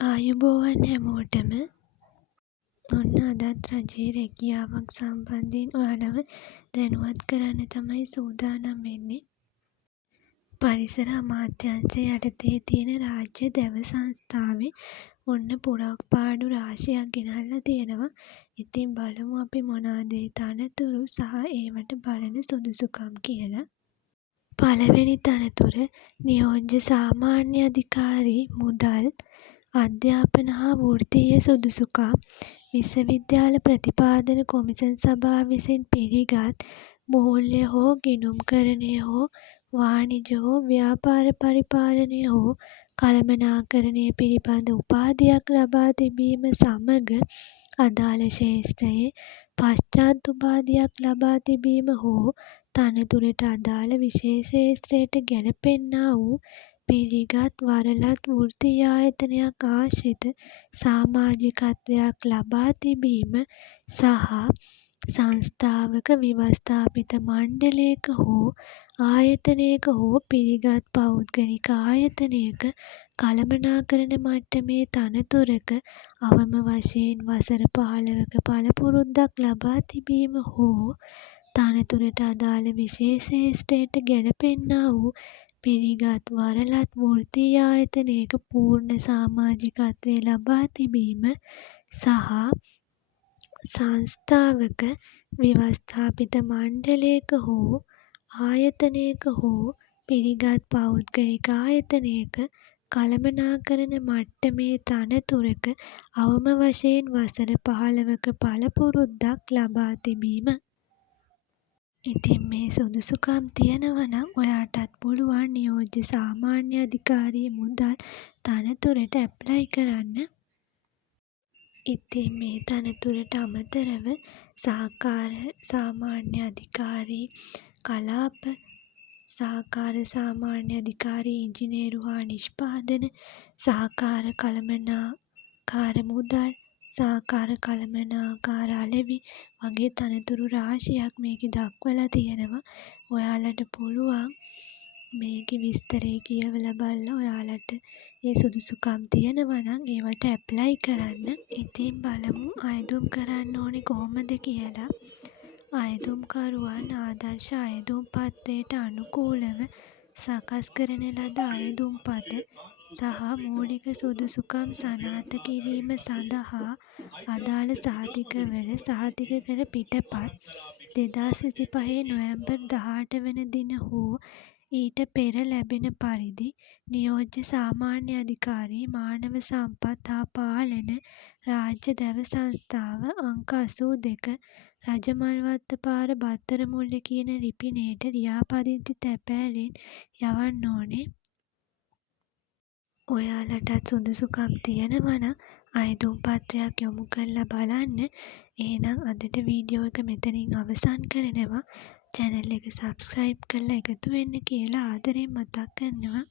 ආයුබෝවන් හැමෝටම. ඔන්න අදත් රජයේ රැකියාවක් සම්බන්ධයෙන් ඔයාලව දැනුවත් කරන්න තමයි සූදානම් වෙන්නේ. පරිසර අමාත්‍යාංශය යටතේ තියෙන රාජ්‍ය දැව සංස්ථාවේ ඔන්න පුරප්පාඩු රාශියක් ගෙනල්ලා තියෙනවා. ඉතින් බලමු අපි මොනවාද ඒ තනතුරු සහ ඒවට බලන සුදුසුකම් කියලා. පළවෙනි තනතුර නියෝජ්‍ය සාමාන්‍ය අධිකාරී මුදල් අධ්‍යාපන හා වෘත්තීය සුදුසුකම් විශ්වවිද්‍යාල ප්‍රතිපාදන කොමිෂන් සභාව විසින් පිළිගත් මූල්‍ය හෝ ගිණුම්කරණය හෝ වාණිජ හෝ ව්‍යාපාර පරිපාලනය හෝ කළමනාකරණය පිළිබඳ උපාධියක් ලබා තිබීම සමග අදාළ ක්ෂේත්‍රයේ පශ්චාත් උපාධියක් ලබා තිබීම හෝ තනතුරට අදාළ විශේෂ ක්ෂේත්‍රයට ගැලපෙන්නා වූ පිළිගත් වරලත් වෘත්තීය ආයතනයක් ආශ්‍රිත සමාජිකත්වයක් ලබා තිබීම සහ සංස්ථාවක ව්‍යවස්ථාපිත මණ්ඩලයක හෝ ආයතනයක හෝ පිළිගත් පෞද්ගලික ආයතනයක කළමනාකරණ මට්ටමේ තනතුරක අවම වශයෙන් වසර 15ක පළපුරුද්දක් ලබා තිබීම හෝ තනතුරට අදාළ විශේෂ ක්ෂේත්‍රයට ගැලපෙන්නා වූ පිළිගත් වරලත් වෘත්තීය ආයතනයක පූර්ණ සමාජිකත්වය ලබා තිබීම සහ සංස්ථාවක ව්‍යවස්ථාපිත මණ්ඩලයක හෝ ආයතනයක හෝ පිළිගත් පෞද්ගලික ආයතනයක කළමනාකරණ මට්ටමේ තනතුරක අවම වශයෙන් වසර 15ක පළපුරුද්දක් ලබා තිබීම. ඉතින් මේ සුදුසුකම් තියෙනවා නම් ඔයාටත් පුළුවන් නියෝජ්‍ය සාමාන්‍ය අධිකාරී මුදල් තනතුරට ඇප්ලයි කරන්න. ඉතින් මේ තනතුරට අමතරව සහකාර සාමාන්‍ය අධිකාරී කලාප, සහකාර සාමාන්‍ය අධිකාරී ඉංජිනේරු හා නිෂ්පාදන, සහකාර කළමනාකාර මුදල්, සහකාර කළමනාකාර අලෙවි වගේ තනතුරු රාශියක් මේකේ දක්වලා තියෙනවා. ඔයාලට පුළුවන් මේකේ විස්තරේ කියවලා බලලා ඔයාලට ඒ සුදුසුකම් තියෙනවා නම් ඒවට ඇප්ලයි කරන්න. ඉතින් බලමු අයදුම් කරන්න ඕනේ කොහොමද කියලා. අයදුම්කරුවන් ආදර්ශ අයදුම් පත්‍රයට අනුකූලව සකස් කරන ලද අයදුම් පත සහ මූලික සුදුසුකම් සනාථ කිරීම සඳහා අදාළ සහතිකවල සහතික කර පිටපත් 2025 නොවැම්බර් 18 වන දින හෝ ඊට පෙර ලැබෙන පරිදි නියෝජ්‍ය සාමාන්‍ය අධිකාරී මානව සම්පත් හා පාලන රාජ්‍ය දැව සංස්ථාව අංක 82 රජමල්වත්ත පාර බත්තරමුල්ල කියන ලිපිනයට ලියාපදිංචි තැපෑලෙන් යවන්න ඕනේ. ඔයාලටත් සුදුසුකම් තියෙනවා නම් අයදුම් පත්‍රයක් යොමු කරලා බලන්න. එහෙනම් අදට වීඩියෝ එක මෙතනින් අවසන් කරනවා. channel එක subscribe කරලා එකතු වෙන්න කියලා ආදරෙන් මතක් කරනවා.